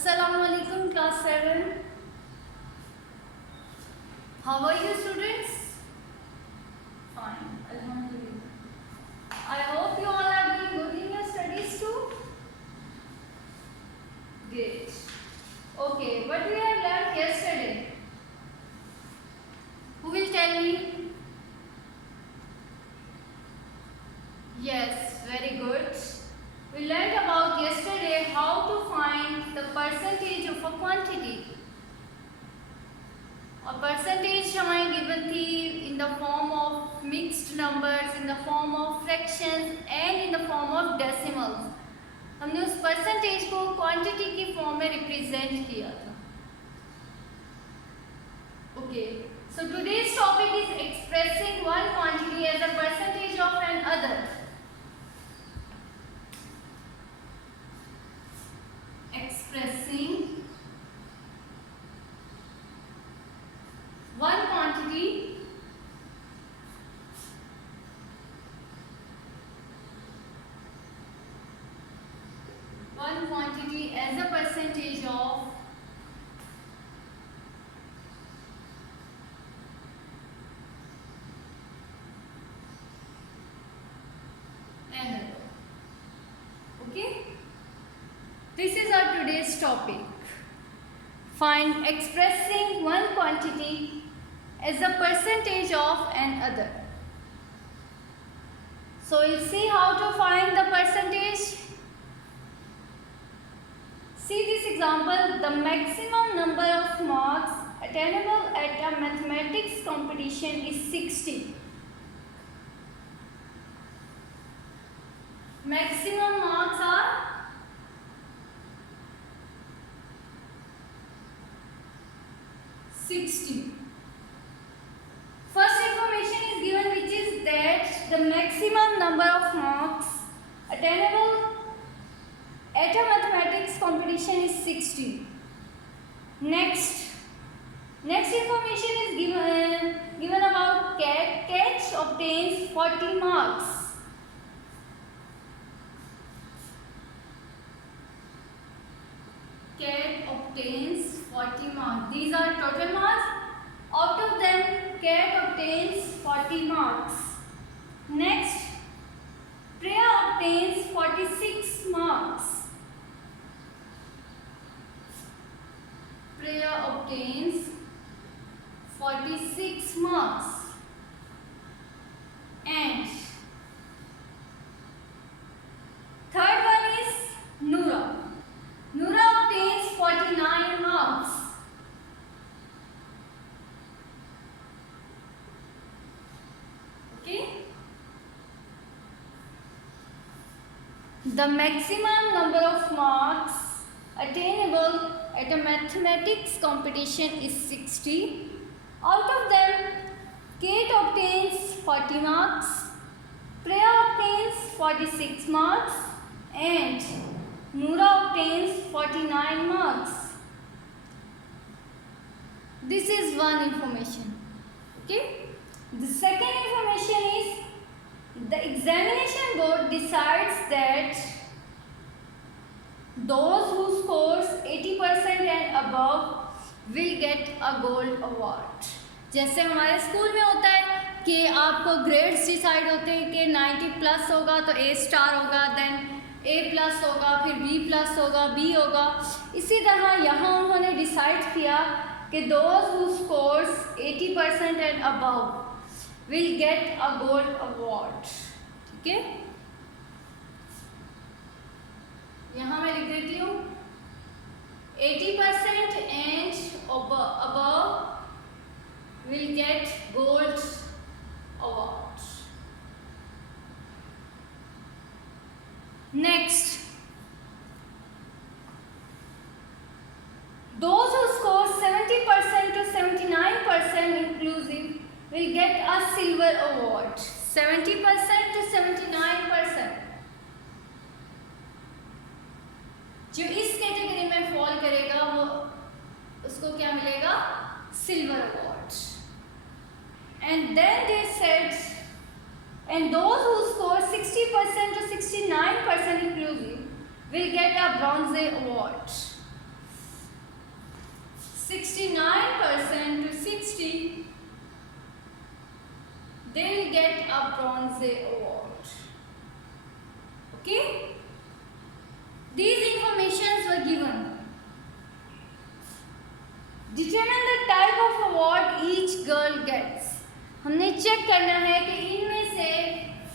Assalamualaikum class 7. How are you students? Fine, Alhamdulillah. I hope you all are doing good in your studies too. Great. Okay, what we have learned yesterday? Who will tell me? Yes, very good. We learned about yesterday how to find the percentage of a quantity. A percentage हमें given थी in the form of mixed numbers, in the form of fractions and in the form of decimals. हमने उस percentage को quantity की form में represent किया था. Okay. So today's topic is expressing one quantity as a percentage of an other. Expressing one quantity as a percentage of another. Okay, this is our today's topic. Find expressing one quantity as a percentage of another. So we'll see how to find the percentage. See this example. The maximum number of marks attainable at a mathematics competition is 60. Maximum marks are 60. First information is given, which is that the maximum number of marks attainable at a mathematics competition is 60. Next information is given about CAT. CAT obtains 40 marks. CAT obtains 40 marks. These are total marks. Out of them, CAT obtains 40 marks. Next, Priya obtains 46 marks. Priya obtains 46 marks. And third one is Noora. Noora obtains 49 marks. Okay. The maximum number of marks attainable at a mathematics competition is 60. Out of them, Kate obtains 40 marks, Priya obtains 46 marks, and Noora obtains 49 marks. This is one information. Okay. The second information is the examination board decides that those who scores 80% and above will get a gold award. जैसे हमारे स्कूल में होता है कि आपको grades decide होते हैं कि 90 प्लस होगा तो A स्टार होगा, देन A प्लस होगा, फिर B प्लस होगा, B होगा. इसी तरह यहाँ उन्होंने डिसाइड किया कि those who scores 80% and above will get a gold award. ठीक है, यहाँ मैं लिख देती हूँ 80% and above will get gold award. Next, those who score 70% to 79% inclusive will get a silver award. 70% to 79%. जो इस कैटेगरी में फॉल करेगा वो उसको क्या मिलेगा? Silver award. And then they said, and those who score 60% to 69% inclusive will get a bronze award. bronze award. Okay, these informations were given. Determine the type of award each girl gets. हमने चेक करना है कि इनमें से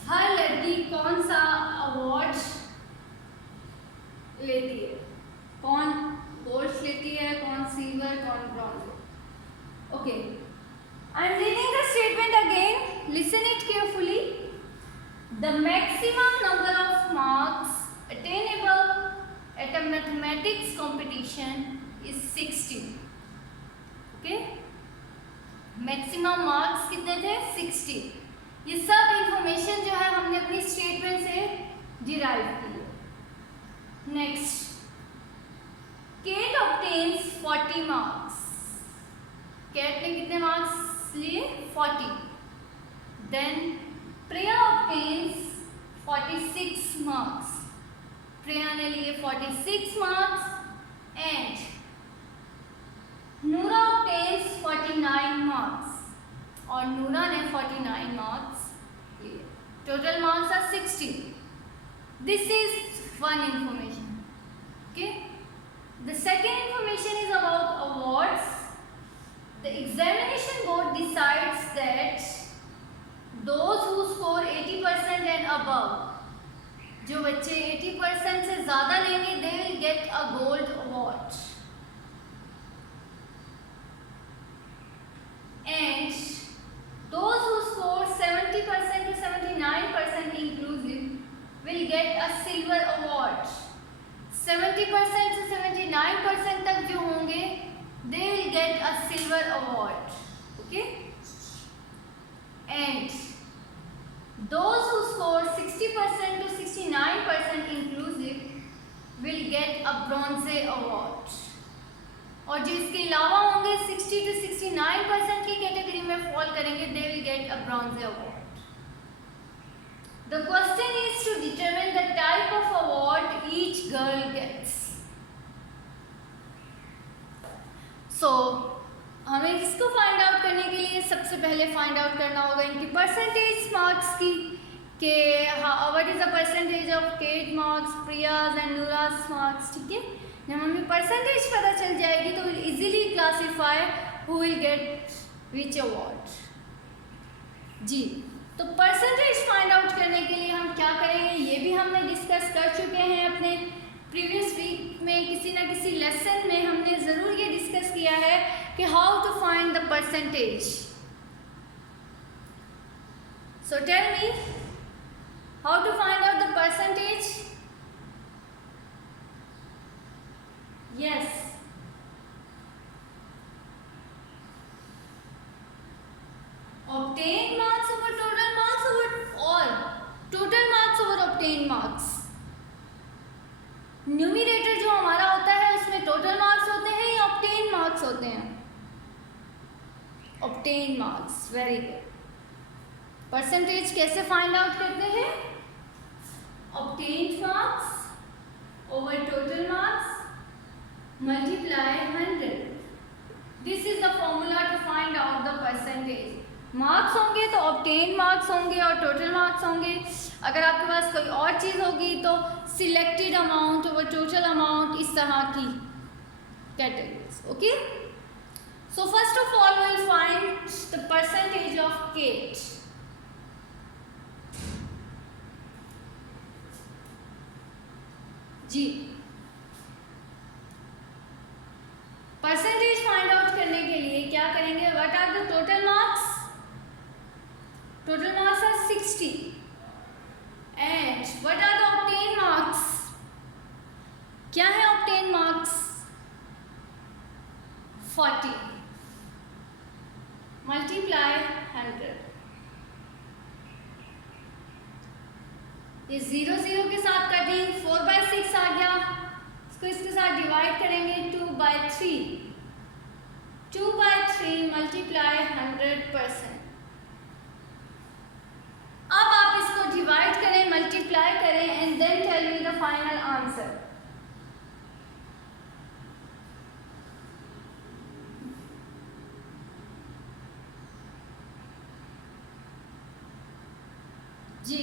हर लड़की कौन सा अवार्ड लेती है, कौन गोल्ड लेती है, कौन सिल्वर, कौन bronze. Okay, I am reading the statement again, listen it carefully. The maximum number of marks attainable at a mathematics competition is 60. Okay, maximum marks कितने थे? 60. ये सब इंफॉर्मेशन जो है हमने अपनी स्टेटमेंट से डिराइव की है. Next, Kate obtains 40 marks. Kate ने कितने मार्क्स लिए? 40. Then Priya obtains 46 marks. Priya ने लिए 46 मार्क्स. एंड नूरा obtains 49 marks और नूरा ने 49 marks लिए. Total marks are 60. This is one information. Okay. The second information is about awards. The examination board decides that those who score 80% and above, जो बच्चे 80% से ज़्यादा लेंगे, they will get a gold award. And those who score 70% to 79% inclusive will get a silver award. 70% से 79% तक जो होंगे, they will get a silver award. Okay? And those who score 60% to 69% inclusive will get a bronze award. और जो इसके अलावा होंगे 60 to 69% की कैटेगरी में फॉल करेंगे, they will get a bronze award. The question is to determine the type of award each girl gets. So हमें इसको फाइंड आउट करने के लिए सबसे पहले फाइंड आउट करना होगा इनकी परसेंटेज मार्क्स की, कि what is the percentage of Kate marks, Priya's and Noora's marks. ठीक है, जब हमें परसेंटेज पता चल जाएगी तो will easily classify who will get which award. जी, तो परसेंटेज फाइंड आउट करने के लिए हम क्या करेंगे, ये भी हमने डिस्कस कर चुके हैं अपने प्रीवियस वीक में. किसी ना किसी लेसन में हमने ज़रूर ये डिस्कस किया है कि how to find the percentage. So tell me, how to find out the percentage. Yes. Obtained marks over total marks over or total marks over obtained marks. Numerator जो हमारा होता है उसमें टोटल मार्क्स होते हैं या obtained मार्क्स होते हैं? obtained marks. Very good. Percentage कैसे फाइंड आउट करते हैं? obtained marks over total marks multiply 100. This is the formula to find out the percentage. Marks होंगे तो obtained मार्क्स होंगे और टोटल मार्क्स होंगे. अगर आपके पास कोई और चीज़ होगी तो सिलेक्टेड अमाउंट और टोटल अमाउंट, इस तरह की categories. Okay, so first of all will find the percentage of Kate. जी, परसेंटेज फाइंड आउट करने के लिए क्या करेंगे, what are the total marks. Total marks are 60 and what are the obtain marks. क्या है ऑब्टेन मार्क्स? 40 मल्टीप्लाई 100. ये 0 0 के साथ कटिंग 4/6 आ गया. इसको इसके साथ डिवाइड करेंगे 2/3. 2/3 मल्टीप्लाई 100%. अब आप इसको डिवाइड करें, मल्टीप्लाई करें and then tell me the final answer. जी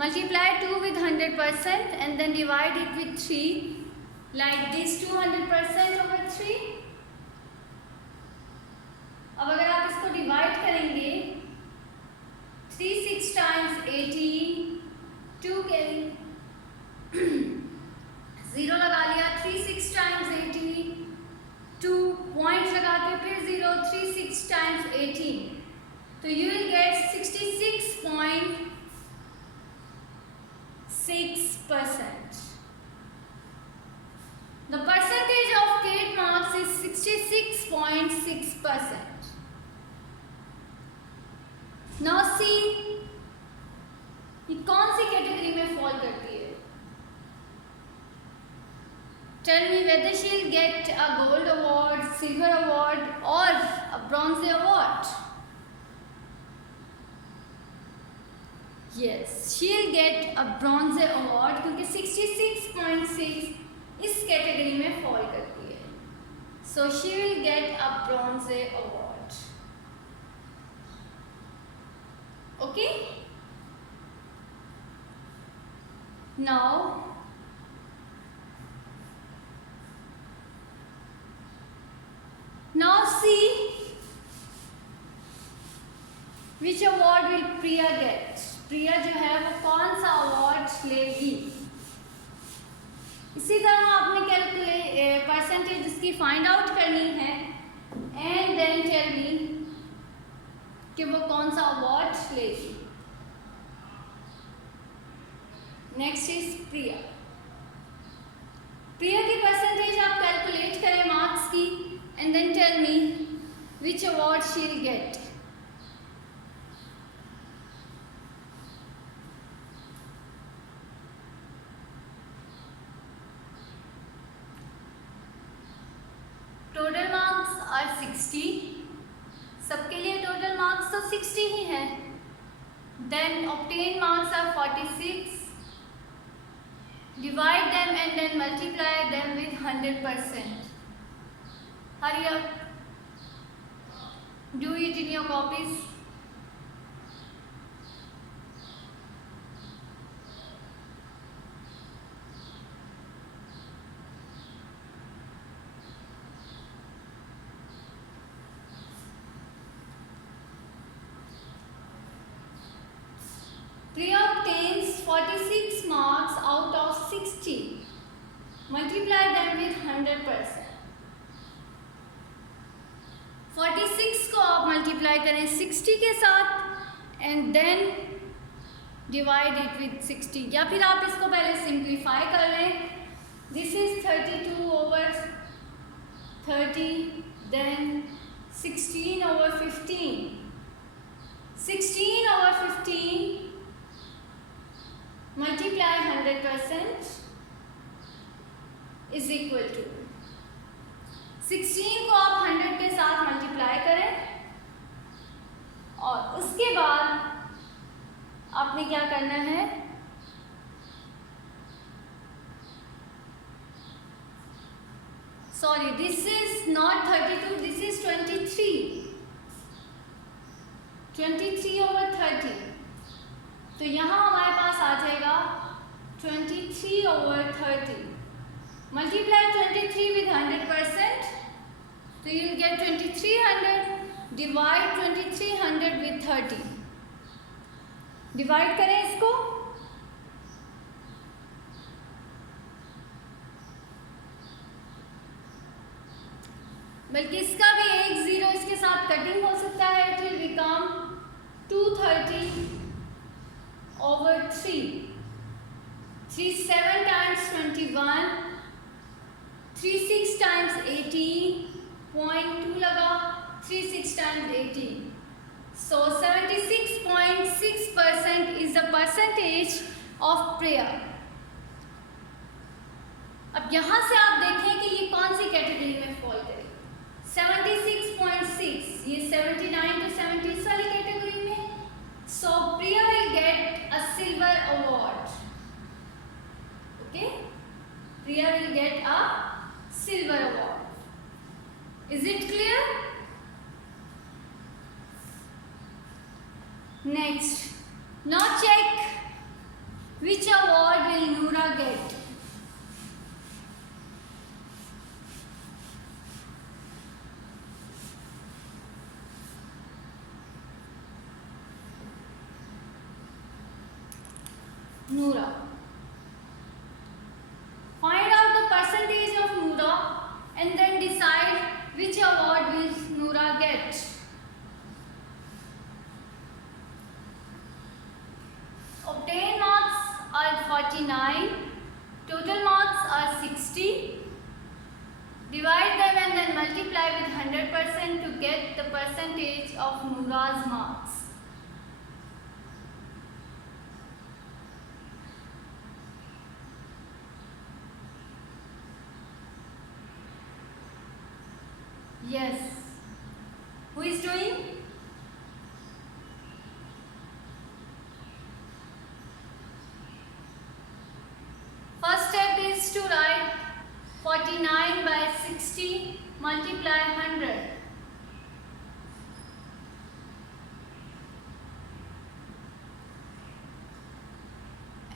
multiply 2 with 100% and then divide it with 3 like this 200% over 3. अब अगर आप इसको डिवाइड करेंगे 3 6 टाइम्स 80 2 कैरी 0 लगा लिया 3 6 टाइम्स 80 2 पॉइंट लगा के फिर 0 3 6 टाइम्स 80 तो you will get 66.6%. The percentage of gate marks is 66.6%. Now see ये कौन सी कैटेगरी में फॉल करती है? Tell me whether she'll get a gold award, silver award or a bronze award. Yes, she'll get a bronze award क्योंकि 66.6 इस कैटेगरी में फॉल करती है. So she will get a bronze award. Okay? Now see which award will Priya get. प्रिया जो है वो कौन सा अवार्ड लेगी. इसी तरह आपने कैलकुलेट परसेंटेज इसकी फाइंड आउट करनी है एंड देन टेल मी कि वो कौन सा अवार्ड लेगी. नेक्स्ट इज प्रिया. प्रिया की परसेंटेज आप कैलकुलेट करें मार्क्स की and then tell me which award she will get. Total marks are 60. सबके लिए टोटल मार्क्स तो 60 ही है. Then obtain marks are 46. Divide them and then multiply them with 100%. Hurry up, do it in your copies. Priya obtains 46 marks out of 60. Multiply them with 100%. 46 को आप मल्टीप्लाई करें 60 के साथ and then divide it with 60. या फिर आप इसको पहले सिंप्लीफाई कर लें. This is 32 over 30 then 16 over 15. 16 over 15 multiply 100% is equal to 16 को आप 100 के साथ मल्टीप्लाई करें और उसके बाद आपने क्या करना है, sorry this is not 32, this is 23. 23 over 30 तो यहाँ हमारे पास आ जाएगा 23 over 30. मल्टीप्लाई 23 with 100% तो यू विल गेट 2300. डिवाइड 2300 with 30. डिवाइड करें इसको. बल्कि इसका भी एक जीरो इसके साथ कटिंग हो सकता है. इट विल बिकम 230 over 3. 3 7 times 21. 3 6 times 18. 0.2 लगा. 3 6 times 18. So 76.6% is the percentage of Priya. अब यहाँ से आप देखें कि ये कौन सी कैटेगरी में फॉल करेगी. 76.6 ये 79 to 70 वाली कैटेगरी में. So Priya will get a silver award. Is it clear? Next, now check which award will Noora get. Noora. Find out the percentage of Noora and then decide which award will Noora get. Obtained marks are 49, total marks are 60. Divide them and then multiply with 100% to get the percentage of Noora's marks. Yes. Who is doing? First step is to write 49 by 60 multiply 100.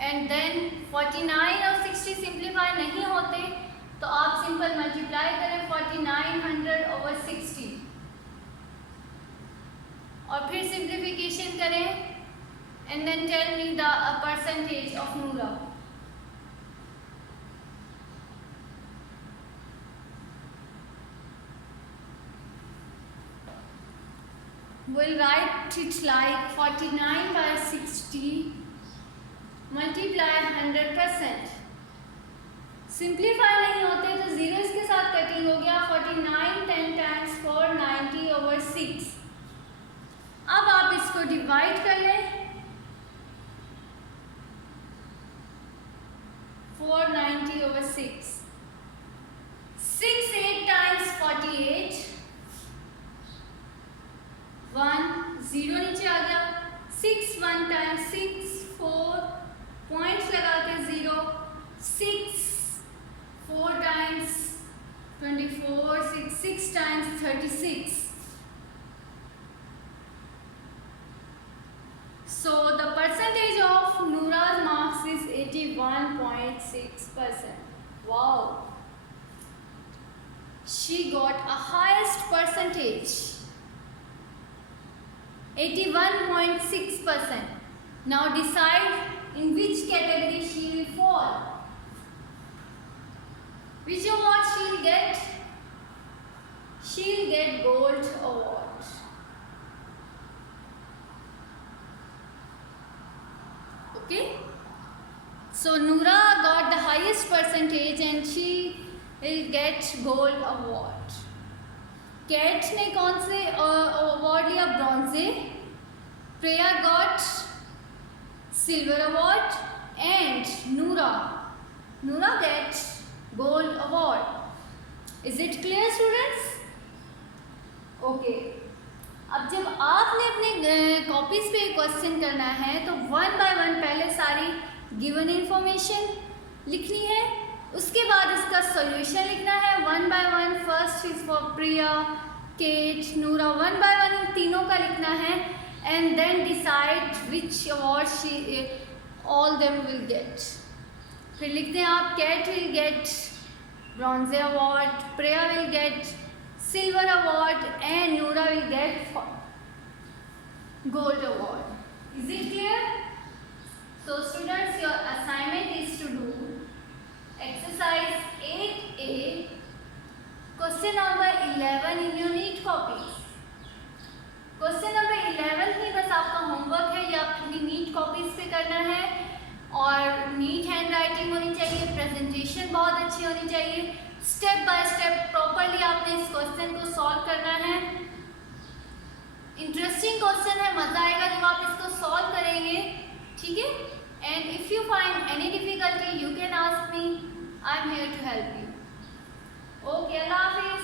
And then 49 और 60 सिंप्लीफाई नहीं होते तो आप simple multiply करें 4900 ओवर 60 और फिर simplification करें and then tell me the percentage of Noora. We'll write it like 49 by 60 multiply 100%. सिंप्लीफाई नहीं होते तो जीरो इसके साथ कटिंग हो गया 49 10 टाइम्स 4 90 ओवर 6. अब आप इसको डिवाइड कर लें 490 ओवर 6. 6 8 टाइम्स 48 1 0 नीचे आ गया 6 1 टाइम्स 6 4 पॉइंट्स लगा के 0 6 4 times 24 6 times 36. So the percentage of Noora's marks is 81.6%. Wow, she got a highest percentage 81.6%. Now decide in which category she will fall. Which award she'll get? She'll get gold award. Okay? So Noora got the highest percentage and she will get gold award. Cat ने कौन से award लिया? Bronze. Priya got silver award and Noora gets gold award. Is it clear students? Okay. अब जब आपने अपने कॉपीज पे क्वेश्चन करना है तो 1 by 1 पहले सारी गिवन इंफॉर्मेशन लिखनी है, उसके बाद इसका सॉल्यूशन लिखना है 1 by 1. First is for Priya, Kate, Noora, 1 by 1 इन तीनों का लिखना है and then decide which award she all them will get. फिर लिखते हैं आप Kate will get bronze award, Priya will get silver award and Noora will get gold award. Is it clear? So students, your assignment is to do exercise 8A question number 11 in your neat copies. Question number 11 ही बस आपका होमवर्क है, ये अपनी NEET copies पे करना है और NEET hand writing होनी चाहिए, प्रेजेंटेशन बहुत अच्छी होनी चाहिए, स्टेप बाय स्टेप प्रॉपरली आपने इस क्वेश्चन को सॉल्व करना है. इंटरेस्टिंग क्वेश्चन है, मजा आएगा जब आप इसको सॉल्व करेंगे, ठीक है. And if you find any difficulty you can ask me, I am here to help you. Okay, अल्लाह हाफिज.